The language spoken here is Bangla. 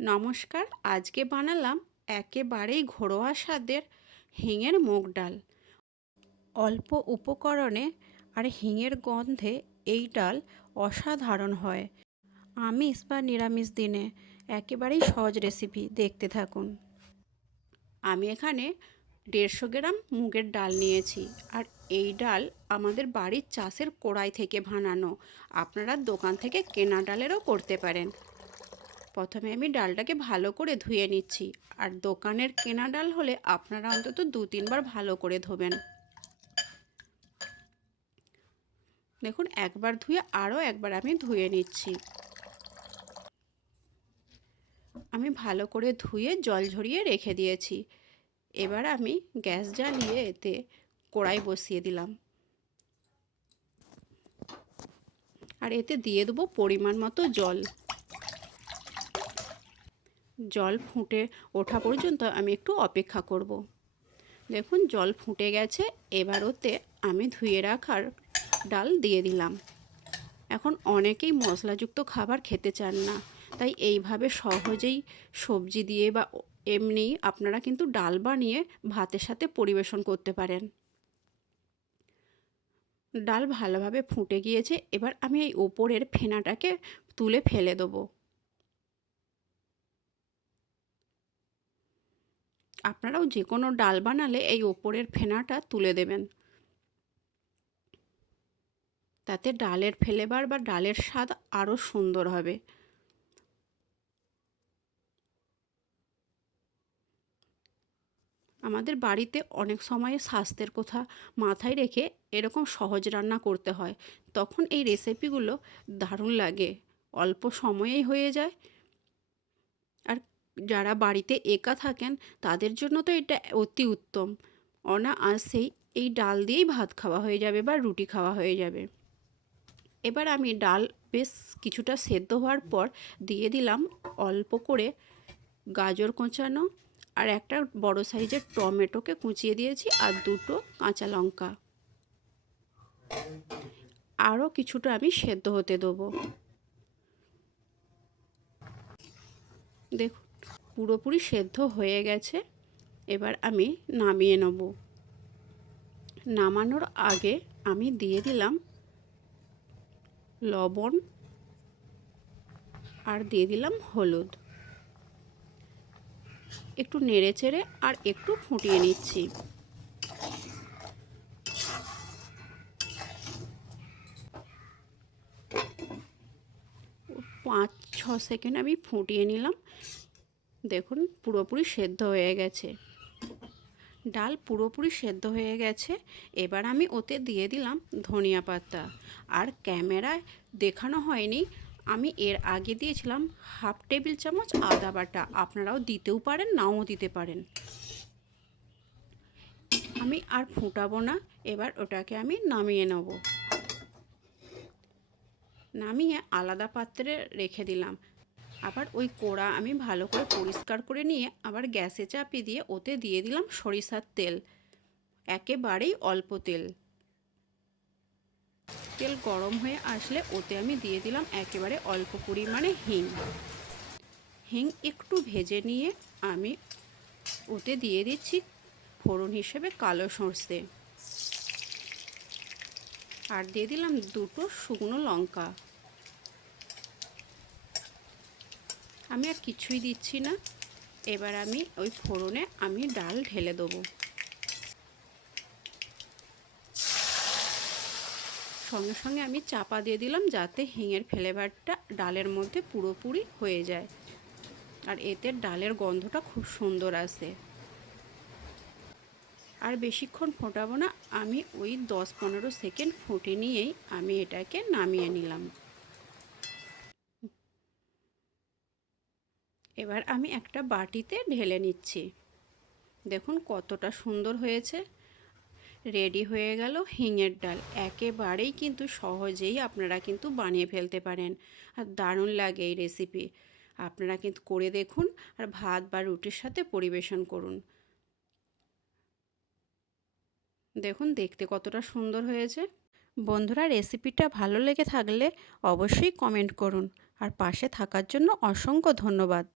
নমস্কার। আজকে বানালাম একেবারেই ঘরোয়া স্বাদের হিঙের মুগ ডাল। অল্প উপকরণে আর হিঙের গন্ধে এই ডাল অসাধারণ হয়। আমিষ বা নিরামিষ দিনে একেবারেই সহজ রেসিপি, দেখতে থাকুন। আমি এখানে 150 গ্রাম মুগের ডাল নিয়েছি। আর এই ডাল আমাদের বাড়ির চাষের কড়াই থেকে বানানো। আপনারা দোকান থেকে কেনা ডালেরও করতে পারেন। প্রথমে আমি ডালটাকে ভালো করে ধুয়ে নিচ্ছি। আর দোকানের কেনা ডাল হলে আপনারা অন্তত 2-3 বার ভালো করে ধোবেন। দেখুন, একবার ধুয়ে আরও একবার আমি ধুয়ে নিচ্ছি। আমি ভালো করে ধুয়ে জল ঝরিয়ে রেখে দিয়েছি। এবার আমি গ্যাস জ্বালিয়ে এতে কড়াই বসিয়ে দিলাম। আর এতে দিয়ে দেবো পরিমাণ মতো জল। জল ফুটে ওঠা পর্যন্ত আমি একটু অপেক্ষা করব। দেখুন, জল ফুটে গেছে। এবার ওতে আমি ধুয়ে রাখার ডাল দিয়ে দিলাম। এখন অনেকেই মশলাযুক্ত খাবার খেতে চান না, তাই এইভাবে সহজেই সবজি দিয়ে বা এমনি আপনারা কিন্তু ডাল বানিয়ে ভাতের সাথে পরিবেশন করতে পারেন। ডাল ভালোভাবে ফুটে গিয়েছে। এবার আমি এই ওপরের ফেনাটাকে তুলে ফেলে দেবো। আপনারাও যে কোনো ডাল বানালে এই ওপরের ফেনাটা তুলে দেবেন, তাতে ডালের ফ্লেভার বা ডালের স্বাদ আরও সুন্দর হবে। আমাদের বাড়িতে অনেক সময় স্বাস্থ্যের কথা মাথায় রেখে এরকম সহজ রান্না করতে হয়, তখন এই রেসিপিগুলো দারুণ লাগে, অল্প সময়েই হয়ে যায়। আর যারা বাড়িতে একা থাকেন তাদের জন্য তো এটা অতি উত্তম। অনায়াসেই এই ডাল দিয়েই ভাত খাওয়া হয়ে যাবে বা রুটি খাওয়া হয়ে যাবে। এবার আমি ডাল বেশ কিছুটা সেদ্ধ হওয়ার পর দিয়ে দিলাম অল্প করে গাজর কোঁচানো, আর একটা বড় সাইজের টমেটোকে কুচিয়ে দিয়েছি, আর 2টো কাঁচা লঙ্কা। আরও কিছুটা আমি সেদ্ধ হতে দেবো। দেখুন, পুরোপুরি সেদ্ধ হয়ে গেছে। এবার আমি নামিয়ে নেব। নামানোর আগে আমি দিয়ে দিলাম লবণ আর দিয়ে দিলাম হলুদ। একটু নেড়ে চেড়ে আর একটু ফুটিয়ে নিচ্ছি। 5-6 সেকেন্ড আমি ফুটিয়ে নিলাম। দেখুন, পুরোপুরি সেদ্ধ হয়ে গেছে। ডাল পুরোপুরি সেদ্ধ হয়ে গেছে। এবার আমি ওতে দিয়ে দিলাম ধনিয়া পাতা। আর ক্যামেরায় দেখানো হয়নি, আমি এর আগে দিয়েছিলাম 1/2 টেবিল চামচ আদা বাটা। আপনারাও দিতেও পারেন, নাও দিতে পারেন। আমি আর ফুটাবো না। এবার ওটাকে আমি নামিয়ে নেব। নামিয়ে আলাদা পাত্রে রেখে দিলাম। আবার ওই কড়া আমি ভালো করে পরিষ্কার করে নিয়ে আবার গ্যাসে চাপিয়ে দিয়ে ওতে দিয়ে দিলাম সরিষার তেল। একেবারেই অল্প তেল। তেল গরম হয়ে আসলে ওতে আমি দিয়ে দিলাম একেবারে অল্প পরিমাণে হিং। হিং একটু ভেজে নিয়ে আমি ওতে দিয়ে দিচ্ছি ফোড়ন হিসেবে কালো সর্ষে, আর দিয়ে দিলাম 2টো শুকনো লঙ্কা। আমি আর কিছুই দিচ্ছি না। এবার আমি ওই ফোড়নে আমি ডাল ঢেলে দেবো। সঙ্গে সঙ্গে আমি চাপা দিয়ে দিলাম, যাতে হিঙের ফ্লেভারটা ডালের মধ্যে পুরোপুরি হয়ে যায়, আর এতে ডালের গন্ধটা খুব সুন্দর আসে। আর বেশিক্ষণ ফোটাবো না, আমি ওই 10-15 সেকেন্ড ফুটে নিয়েই আমি এটাকে নামিয়ে নিলাম। এবার আমি একটা বাটিতে ঢেলে নিচ্ছি। দেখুন কতটা সুন্দর হয়েছে। রেডি হয়ে গেল হিঙের ডাল। একেবারেই কিন্তু সহজেই আপনারা কিন্তু বানিয়ে ফেলতে পারেন, আর দারুণ লাগে এই রেসিপি। আপনারা কিন্তু করে দেখুন, আর ভাত বা রুটির সাথে পরিবেশন করুন। দেখুন দেখতে কতটা সুন্দর হয়েছে। বন্ধুরা, রেসিপিটা ভালো লেগে থাকলে অবশ্যই কমেন্ট করুন, আর পাশে থাকার জন্য অসংখ্য ধন্যবাদ।